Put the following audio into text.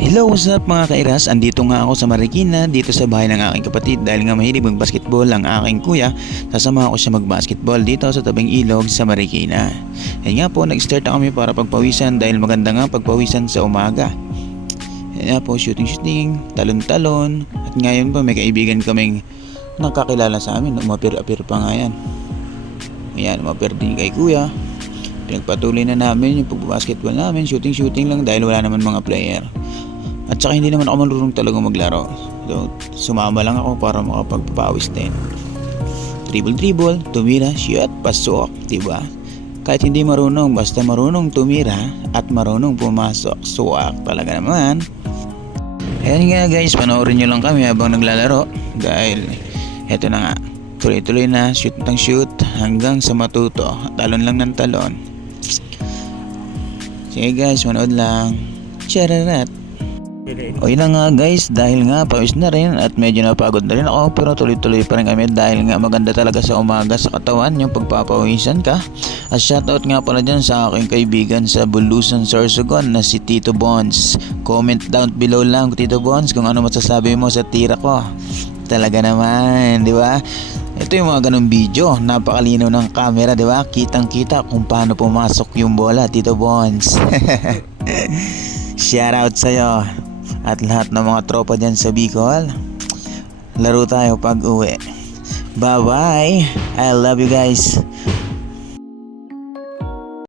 Hello, what's up mga kairas? Andito nga ako sa Marikina, dito sa bahay ng aking kapatid dahil nga mahilig mag-basketball ang aking kuya. Sasama ko siya mag-basketball dito sa tabing ilog sa Marikina. Yan nga po, nag-start na kami para pagpawisan dahil maganda nga pagpawisan sa umaga. Yan nga po, shooting, talon-talon. At ngayon po may kaibigan kaming nakakilala sa amin. Umapir-apir pa nga yan. Ayan, umapir din kay kuya. Pinagpatuloy na namin yung pag-basketball namin, shooting lang dahil wala naman mga player. At saka hindi naman ako marunong talaga maglaro. So, sumama lang ako para makapagpapawis din. Dribble, tumira, shoot, pasok, diba? Kahit hindi marunong, basta marunong tumira at marunong pumasok, suwak talaga naman. Ayan nga guys, panoorin nyo lang kami habang naglalaro. Dahil, eto na nga, tuloy-tuloy na, shoot ng shoot hanggang sa matuto. Talon lang ng talon. Sige guys, manood lang. Chararat. O yun na nga guys, dahil nga pawis na rin at medyo napagod na rin ako, pero tuloy-tuloy pa rin kami dahil nga maganda talaga sa umaga sa katawan yung pagpapawisan ka. At shoutout nga pala dyan sa aking kaibigan sa Bulusan, Sorsogon na si Tito Bonds. Comment down below lang Tito Bonds kung ano masasabi mo sa tira ko. Talaga naman, di ba? Ito yung mga ganong video, napakalinaw ng camera, di ba? Kitang-kita kung paano pumasok yung bola, Tito Bonds. Shoutout sa'yo at lahat ng mga tropa dyan sa Bicol. Laro tayo pag uwi. Bye bye, I love you guys.